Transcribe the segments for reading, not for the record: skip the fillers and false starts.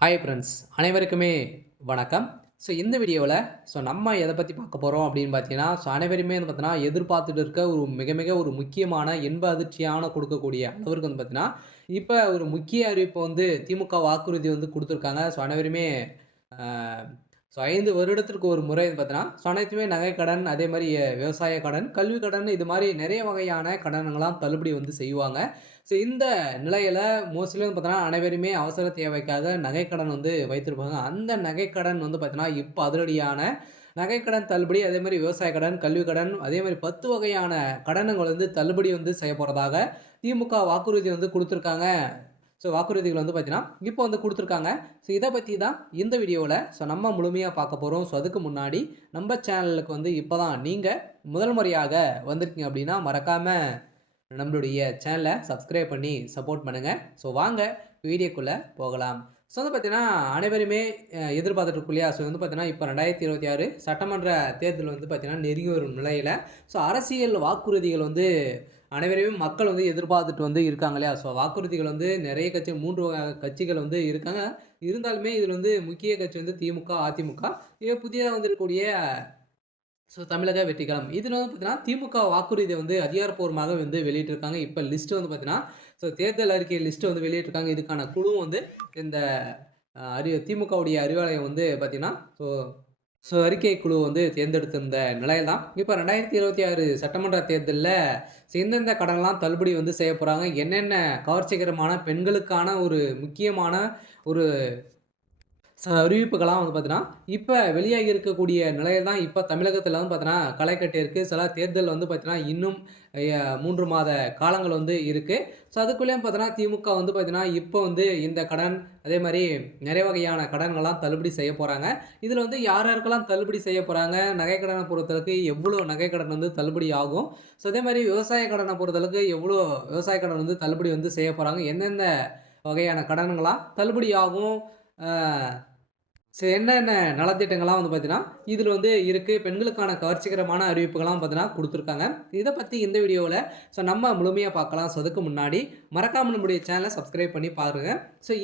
Hi friends அனைவருக்குமே வணக்கம். இந்த வீடியோவில் நம்ம எதை பற்றி பார்க்க போகிறோம் அப்படின்னு பார்த்தீங்கன்னா, அனைவருமே வந்து பார்த்தீங்கன்னா எதிர்பார்த்துட்டு இருக்க ஒரு மிக மிக ஒரு முக்கியமான இன்ப அதிர்ச்சியான கொடுக்கக்கூடிய அளவிற்கு வந்து பார்த்தீங்கன்னா, இப்போ ஒரு முக்கிய அறிவிப்பு வந்து திமுக வாக்குறுதி வந்து கொடுத்துருக்காங்க. அனைவருமே அ 5 வருடத்திற்கு ஒரு முறை வந்து பார்த்தீங்கன்னா, அனைத்துமே நகைக்கடன், அதே மாரி விவசாய கடன், கல்வி கடன் இது மாரி நிறைய வகையான கடன்கள்லாம் தள்ளுபடி வந்து செய்வாங்க. இந்த நிலையில மோஸ்ட்லி வந்து பார்த்தீங்கன்னா, அனைவருமே அவசர தேவைக்காக நகைக்கடன் வந்து வைத்திருப்பாங்க. அந்த நகைக்கடன் வந்து பார்த்தீங்கன்னா, இப்ப அதிரடியான நகைக்கடன் தள்ளுபடி, அதே மாரி விவசாய கடன், கல்வி கடன், அதே மாரி 10 வகையான கடன்கள் வந்து தள்ளுபடி வந்து செய்யப்போறதாக திமுக வாக்குறுதி வந்து குடுத்துருக்காங்க. வாக்குறுதிகள் வந்து பார்த்தீங்கன்னா, இப்போ வந்து குடுத்துருக்காங்க. இத பத்தி தான் இந்த வீடியோல நம்ம முழுமையா பார்க்க போறோம். அதுக்கு முன்னாடி நம்ம சேனலுக்கு வந்து இப்ப தான் நீங்க முதல் முறையாக வந்திருக்கீங்க அப்படின்னா, மறக்காம நம்மளுடைய சேனலை சப்ஸ்கிரைப் பண்ணி சப்போர்ட் பண்ணுங்க. வாங்க வீடியோக்குள்ள போகலாம். வந்து பார்த்தீங்கன்னா, அனைவருமே எதிர்பார்த்துட்டு இருக்கோம் இல்லையா? வந்து பார்த்தீங்கன்னா, இப்ப 2026 சட்டமன்ற தேர்தல் வந்து பார்த்தீங்கன்னா, நெருங்கி வரும் நிலையில, அரசியல் வாக்குறுதிகள் வந்து அனைவரையும் மக்கள் வந்து எதிர்பார்த்துட்டு வந்து இருக்காங்க இல்லையா? வாக்குறுதிகள் வந்து நெறைய கட்சி 3 கட்சிகள் வந்து இருக்காங்க. இருந்தாலுமே இதில வந்து முக்கிய கட்சி வந்து திமுக, அதிமுக. புதிதா வந்திருக்கக்கூடிய தமிழக வெற்றிக்கழகம். இதில வந்து பார்த்தீங்கன்னா, திமுக வாக்குறுதிய வந்து அதிகாரப்பூர்வமாக வந்து வெளியிட்டிருக்காங்க. இப்ப லிஸ்ட் வந்து பார்த்தீங்கன்னா, தேர்தல் அறிக்கை லிஸ்ட் வந்து வெளியிட்டிருக்காங்க. இதுக்கான குழுவும் வந்து இந்த திமுகவுடைய அறிவாலயம் வந்து பார்த்தீங்கன்னா, அறிக்கை குழு வந்து தேர்ந்தெடுத்திருந்த நிலையில தான், இப்ப 2026 சட்டமன்ற தேர்தல்ல எந்தெந்த கடன்லாம் தள்ளுபடி வந்து செய்ய போறாங்க, என்னென்ன கவர்ச்சிகரமான பெண்களுக்கான ஒரு முக்கியமான ஒரு அறிவிப்புகள்லாம் வந்து பார்த்தீங்கன்னா, இப்ப வெளியாகி இருக்கக்கூடிய நிலையில தான் இப்ப தமிழகத்தில வந்து பார்த்தீங்கன்னா, களை கட்டியிருக்கு. தேர்தல் வந்து பார்த்தீங்கன்னா, இன்னும் 3 மாத காலங்கள் வந்து இருக்கு. அதுக்குள்ளேயும் பார்த்தீங்கன்னா, திமுக வந்து பார்த்தீங்கன்னா, இப்ப வந்து இந்த கடன், அதே மாரி நிறைய வகையான கடன்கள்லாம் தள்ளுபடி செய்ய போறாங்க. இதுல வந்து யார் யாருக்கெல்லாம் தள்ளுபடி செய்ய போறாங்க, நகைக்கடன பொறுத்தளவுக்கு எவ்வளோ நகைக்கடன் வந்து தள்ளுபடி ஆகும். அதே மாரி விவசாய கடன பொறுத்தளவுக்கு எவ்வளோ விவசாய கடன் வந்து தள்ளுபடி வந்து செய்ய போறாங்க. எந்தெந்த வகையான கடன்கள்லாம் தள்ளுபடி ஆகும். அ என்னென்ன நலத்திட்டங்கள்லாம் வந்து பார்த்தீங்கன்னா, இதில வந்து இருக்கு. பெண்களுக்கான கவர்ச்சிகரமான அறிவிப்புகள்லாம் பார்த்தீங்கன்னா குடுத்துருக்காங்க. இத பத்தி இந்த வீடியோல நம்ம முழுமையா பார்க்கலாம். அதுக்கு முன்னாடி மறக்காம நம்முடைய சேனல சப்ஸ்கிரைப் பண்ணி பாருங்க.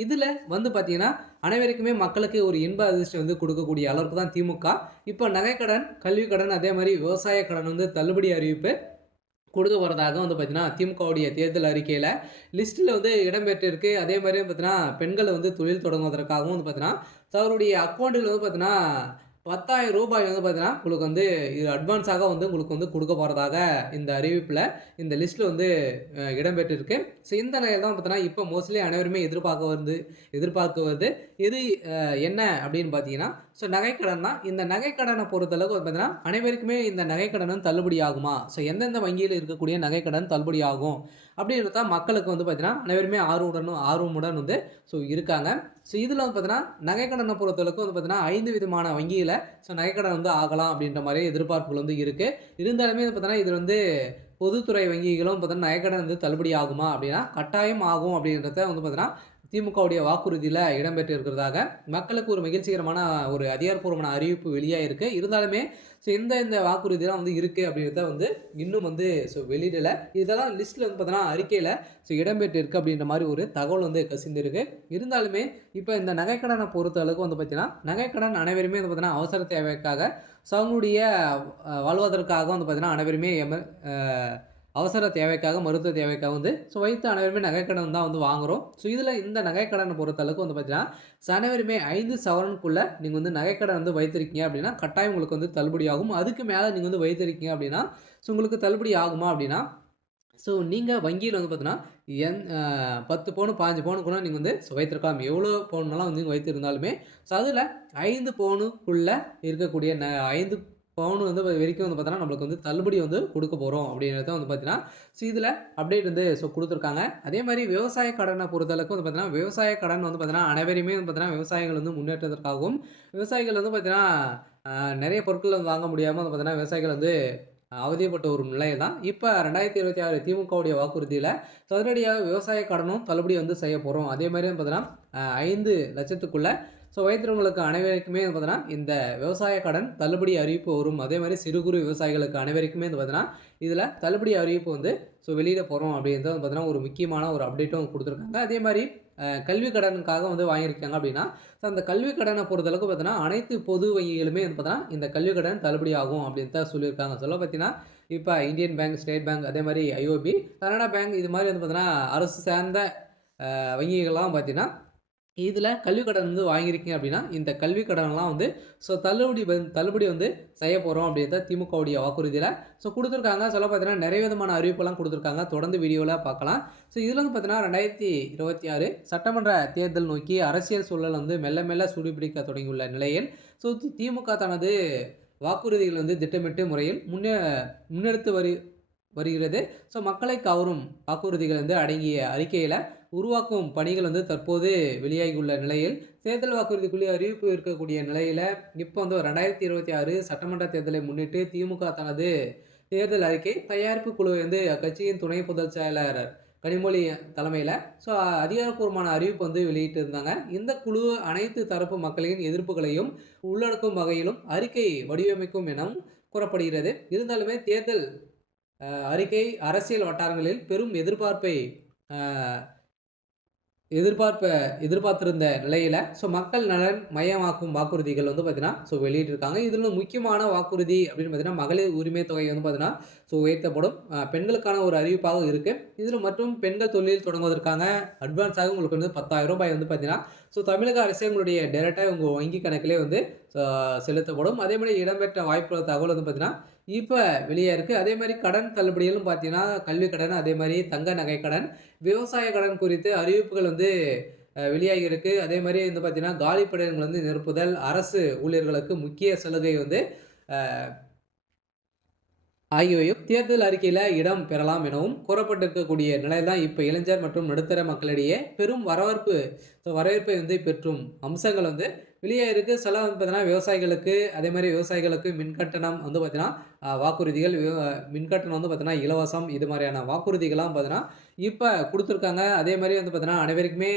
இதில வந்து பார்த்தீங்கன்னா, அனைவருக்குமே மக்களுக்கு ஒரு இன்ப அதிர்ச்சி வந்து குடுக்கக்கூடிய அளவுக்கு தான் திமுக. இப்ப நகைக்கடன், கல்வி கடன், அதே மாரி விவசாய கடன் வந்து தள்ளுபடி அறிவிப்பு கொடுக்க போறதாக வந்து பார்த்தீங்கன்னா, திமுகவுடைய தேர்தல் அறிக்கையில லிஸ்ட்ல வந்து இடம்பெற்றிருக்கு. அதே மாரி பார்த்தீங்கன்னா, பெண்கள் வந்து தொழில் தொடங்குவதற்காகவும் வந்து பார்த்தீங்கன்னா, அவருடைய அக்கவுண்ட்ல வந்து பார்த்தீங்கன்னா, ரூ. 10,000 வந்து பார்த்தீங்கன்னா, உங்களுக்கு வந்து இது அட்வான்ஸாக வந்து உங்களுக்கு வந்து குடுக்க போறதாக இந்த அறிவிப்புல, இந்த லிஸ்ட்ல வந்து இடம்பெற்றிருக்கு. இந்த நிலையில தான் பார்த்தீங்கன்னா, இப்ப மோஸ்ட்லி அனைவருமே எதிர்பார்க்குவது எது என்ன அப்படின்னு பார்த்தீங்கன்னா, நகைக்கடன் தான். இந்த நகைக்கடன பொறுத்தளவுக்கு வந்து பார்த்தீங்கன்னா, அனைவருக்குமே இந்த நகைக்கடன் தள்ளுபடி ஆகுமா? எந்தெந்த வங்கியில இருக்கக்கூடிய நகைக்கடன் தள்ளுபடி ஆகும்? அப்படின்றது தான் மக்களுக்கு வந்து பார்த்தீங்கன்னா, அனைவருமே ஆர்வமுடன் வந்து இருக்காங்க. இதில வந்து பார்த்தீங்கன்னா, நகைக்கடன பொறுத்தளவுக்கு வந்து பார்த்தீங்கன்னா, 5 விதமான வங்கியில நகைக்கடன் வந்து ஆகலாம் அப்படின்ற மாரி எதிர்பார்ப்புகள் வந்து இருக்கு. இருந்தாலுமே வந்து பார்த்தீங்கன்னா, இது வந்து பொதுத்துறை வங்கிகளும் பார்த்தீங்கன்னா, நகைக்கடன் வந்து தள்ளுபடி ஆகுமா? அப்படின்னா, கட்டாயம் ஆகும் அப்படின்றத வந்து பார்த்தீங்கன்னா, திமுகவுடைய வாக்குறுதியில இடம்பெற்று இருக்கிறதாக மக்களுக்கு ஒரு மகிழ்ச்சிகரமான ஒரு அதிகாரப்பூர்வமான அறிவிப்பு வெளியாயிருக்கு. இருந்தாலுமே இந்த வாக்குறுதிலாம் வந்து இருக்கு அப்படின்றத வந்து இன்னும் வந்து வெளியிடல. இதெல்லாம் லிஸ்ட்ல வந்து பார்த்தீங்கன்னா, அறிக்கையில இடம்பெற்று இருக்கு அப்படின்ற மாரி ஒரு தகவல் வந்து கசிந்திருக்கு. இருந்தாலுமே இப்ப இந்த நகைக்கடன பொறுத்த அளவுக்கு வந்து பார்த்தீங்கன்னா, நகைக்கடன் அனைவருமே வந்து பார்த்தீங்கன்னா, அவசர தேவைக்காக அவங்களுடைய வாழ்வதற்காக வந்து பார்த்தீங்கன்னா, அனைவருமே அ அவசர தேவைக்காக, மருத்துவ தேவைக்காக வந்து வைத்து அனைவருமே நகைக்கடன் தான் வந்து வாங்குறோம். இதில இந்த நகைக்கடன பொறுத்த அளவுக்கு வந்து பார்த்தீங்கன்னா, அனைவருமே 5 சவரனுக்குள்ள நீங்க வந்து நகைக்கடன் வந்து வைத்திருக்கீங்க அப்படின்னா, கட்டாயம் உங்களுக்கு வந்து தள்ளுபடி ஆகும். அதுக்கு மேல நீங்க வந்து வைத்திருக்கீங்க அப்படின்னா, உங்களுக்கு தள்ளுபடி ஆகுமா அப்படின்னா, நீங்க வங்கியில வந்து பார்த்தீங்கன்னா, 10 பவுன், 15 பவுன் கூட நீங்க வந்து வைத்திருக்கலாம். எவ்வளோ பவுன்லாம் வந்து வைத்திருந்தாலுமே, அதில 5 பவுனுக்குள்ள இருக்கக்கூடிய 5 பவுன் வந்து வரைக்கும் வந்து பார்த்தீங்கன்னா, நம்மளுக்கு வந்து தள்ளுபடி வந்து குடுக்க போறோம் அப்படின்றத வந்து பார்த்தீங்கன்னா, இதில அப்டேட் வந்து குடுத்துருக்காங்க. அதே மாரி விவசாய கடன பொறுத்தளவுக்கு வந்து பார்த்தீங்கன்னா, விவசாய கடன் வந்து பார்த்தீங்கன்னா, அனைவரையுமே வந்து பார்த்தீங்கன்னா, விவசாயிகள் வந்து முன்னேற்றத்திற்காகவும், விவசாயிகள் வந்து பார்த்தீங்கன்னா, நெறைய பொருட்கள் வந்து வாங்க முடியாம வந்து பார்த்தீங்கன்னா, விவசாயிகள் வந்து அவதிப்பட்ட ஒரு நிலை தான். இப்ப 2026 திமுகவுடைய வாக்குறுதியில சதுரடியாக விவசாய கடனும் தள்ளுபடி வந்து செய்ய போறோம். அதே மாரி வந்து பார்த்தீங்கன்னா, 5,00,000த்துக்குள்ள வைத்திருக்கிறவங்களுக்கு அனைவருக்குமே வந்து பார்த்தீங்கன்னா, இந்த விவசாய கடன் தள்ளுபடி அறிவிப்பு வரும். அதே மாரி சிறு குறு விவசாயிகளுக்கு அனைவருக்குமே வந்து பார்த்தீங்கன்னா, இதில தள்ளுபடி அறிவிப்பு வந்து வெளியிட போறோம் அப்படின்றது வந்து பார்த்தீங்கன்னா, ஒரு முக்கியமான ஒரு அப்டேட்டும் குடுத்துருக்காங்க. அதே மாரி கல்வி கடனுக்காக வந்து வாங்கியிருக்காங்க அப்படின்னா, ஸோ அந்த கல்வி கடன பொறுத்தளவுக்கு பார்த்தீங்கன்னா, அனைத்து பொது வங்கிகளுமே வந்து பார்த்தீங்கன்னா, இந்த கல்வி கடன் தள்ளுபடி ஆகும் அப்படின்னு தான் சொல்லியிருக்காங்க. சொல்ல பார்த்தீங்கன்னா, இப்ப இந்தியன் பேங்க், ஸ்டேட் பேங்க் அதே மாரி ஐஓபி, கனரா பேங்க் இது மாரி வந்து பார்த்தீங்கன்னா, அரசு சார்ந்த வங்கிகள்லாம் பார்த்தீங்கன்னா, இதில கல்வி கடன் வந்து வாங்கியிருக்கீங்க அப்படின்னா, இந்த கல்வி கடன்லாம் வந்து ஸோ தள்ளுபடி வந்து செய்ய போறோம் அப்படின்றத திமுகவுடைய வாக்குறுதியில ஸோ குடுத்துருக்காங்க. சொல்ல பார்த்தீங்கன்னா, நெறைய விதமான அறிவிப்பெல்லாம் குடுத்துருக்காங்க. தொடர்ந்து வீடியோல பார்க்கலாம். ஸோ இதில வந்து பார்த்தீங்கன்னா, 2026 சட்டமன்ற தேர்தல் நோக்கி அரசியல் சூழல் வந்து மெல்ல மெல்ல சூடுபிடிக்க தொடங்கியுள்ள நிலையில், ஸோ திமுக தனது வாக்குறுதிகள் வந்து திட்டமிட்டு முறையில் முன்னெடுத்து வருகிறது. ஸோ மக்களை கவரும் வாக்குறுதிகள் வந்து அடங்கிய அறிக்கையில உருவாக்கும் பணிகள் வந்து தற்போது வெளியாகியுள்ள நிலையில், தேர்தல் வாக்குறுதிக்குள்ளே அறிவிப்பு இருக்கக்கூடிய நிலையில, இப்போ வந்து 2026 சட்டமன்ற தேர்தலை முன்னிட்டு திமுக தனது தேர்தல் அறிக்கை தயாரிப்பு குழுவை வந்து அக்கட்சியின் துணை பொதுச் செயலாளர் கனிமொழி தலைமையில ஸோ அதிகாரப்பூர்வமான அறிவிப்பு வந்து வெளியிட்டிருந்தாங்க. இந்த குழு அனைத்து தரப்பு மக்களின் எதிர்ப்புகளையும் உள்ளடக்கும் வகையிலும் அறிக்கை வடிவமைக்கும் எனவும் கூறப்படுகிறது. இருந்தாலுமே தேர்தல் அறிக்கை அரசியல் வட்டாரங்களில் பெரும் எதிர்பார்ப்பை அ எதிர்பார்ப்ப எதிர்பார்த்திருந்த நிலையில, ஸோ மக்கள் நலன் மையமாக்கும் வாக்குறுதிகள் வந்து பார்த்தீங்கன்னா, ஸோ வெளியிட்டிருக்காங்க. இதில முக்கியமான வாக்குறுதி அப்படின்னு பார்த்தீங்கன்னா, மகளிர் உரிமை தொகை வந்து பார்த்தீங்கன்னா, ஸோ உயர்த்தப்படும். பெண்களுக்கான ஒரு அறிவிப்பாக இருக்கு. இதில மற்றும் பெண்கள் தொழில் தொடங்குவதற்கான அட்வான்ஸாக உங்களுக்கு வந்து ரூ. 10,000 வந்து பார்த்தீங்கன்னா, ஸோ தமிழக அரசே உங்களுடைய டைரக்ட்டா உங்க வங்கி கணக்கிலே வந்து செலுத்தப்படும். அதேமாரி இடம்பெற்ற வாய்ப்புள்ள தகவல் வந்து பார்த்தீங்கன்னா, இப்ப வெளியா இருக்கு. அதேமாரி கடன் தள்ளுபடிகளும் பார்த்தீங்கன்னா, கல்வி கடன், அதேமாரி தங்க நகை கடன், விவசாய கடன் குறித்து அறிவிப்புகள் வந்து வெளியாகி இருக்கு. அதேமாரி வந்து பார்த்தீங்கன்னா, காலி பணியிடங்கள் வந்து நிரப்புதல், அரசு ஊழியர்களுக்கு முக்கிய சலுகை வந்து அ ஆகியவையும் தேர்தல் அறிக்கையில இடம் பெறலாம் எனவும் கூறப்பட்டிருக்கக்கூடிய நிலையில் தான் இப்ப இளைஞர் மற்றும் நடுத்தர மக்களிடையே பெரும் வரவேற்பை வந்து பெற்றும் அம்சங்கள் வந்து வெளியாயிருக்கு. சில வந்து பார்த்தீங்கன்னா, விவசாயிகளுக்கு அதேமாரி விவசாயிகளுக்கு மின்கட்டணம் வந்து பார்த்தீங்கன்னா, வாக்குறுதிகள் மின்கட்டணம் வந்து பார்த்தீங்கன்னா, இலவசம் இது மாரியான வாக்குறுதிகள்லாம் பார்த்தீங்கன்னா, இப்ப குடுத்துருக்காங்க. அதேமாரி வந்து பார்த்தீங்கன்னா, அனைவருக்குமே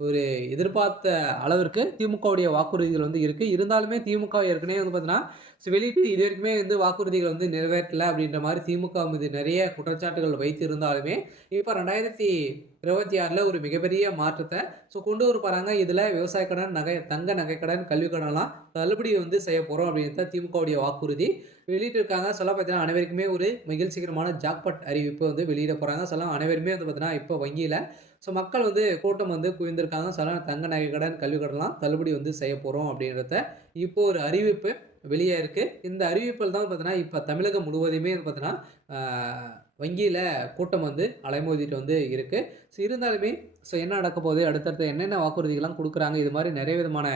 ஒரு எதிர்பார்த்த அளவிற்கு திமுகவுடைய வாக்குறுதிகள் வந்து இருக்கு. இருந்தாலுமே திமுக ஏற்கனவே வந்து பார்த்தீங்கன்னா, வெளியிட்டு இதுவரைக்குமே வந்து வாக்குறுதிகள் வந்து நிறைவேற்றல அப்படின்ற மாரி திமுக மீது நெறைய குற்றச்சாட்டுகள் வைத்திருந்தாலுமே, இப்ப 2026ல ஒரு மிகப்பெரிய மாற்றத்த கொண்டு வர போறாங்க. இதுல விவசாய கடன், தங்க நகை கடன், கல்வி கடன்லாம் தள்ளுபடி வந்து செய்ய போறோம் அப்படின்னு தான் திமுகவுடைய வாக்குறுதி வெளியிட்டிருக்காங்க. சொல்ல பார்த்தீங்கன்னா, அனைவருக்குமே ஒரு மகிழ்ச்சிகரமான ஜாக்பாட் அறிவிப்பு வந்து வெளியிட போறாங்க. அனைவருமே வந்து பார்த்தீங்கன்னா, இப்போ வங்கியில மக்கள் வந்து கூட்டம் வந்து குவிந்திருக்காங்க. தங்க நகை கடன், கல்வி கடன்லாம் தள்ளுபடி வந்து செய்ய போறோம் அப்படின்றத இப்போ ஒரு அறிவிப்பு வெளியா இருக்கு. இந்த அறிவிப்பில் தான் பார்த்தீங்கன்னா, இப்ப தமிழகம் முழுவதுமே வந்து பார்த்தீங்கன்னா, வங்கியில கூட்டம் வந்து அலைமோதிட்டு வந்து இருக்கு. இருந்தாலுமே என்ன நடக்க போகுது? அடுத்தடுத்து என்னென்ன வாக்குறுதிகள்லாம் குடுக்குறாங்க? இது மாரி நெறைய விதமான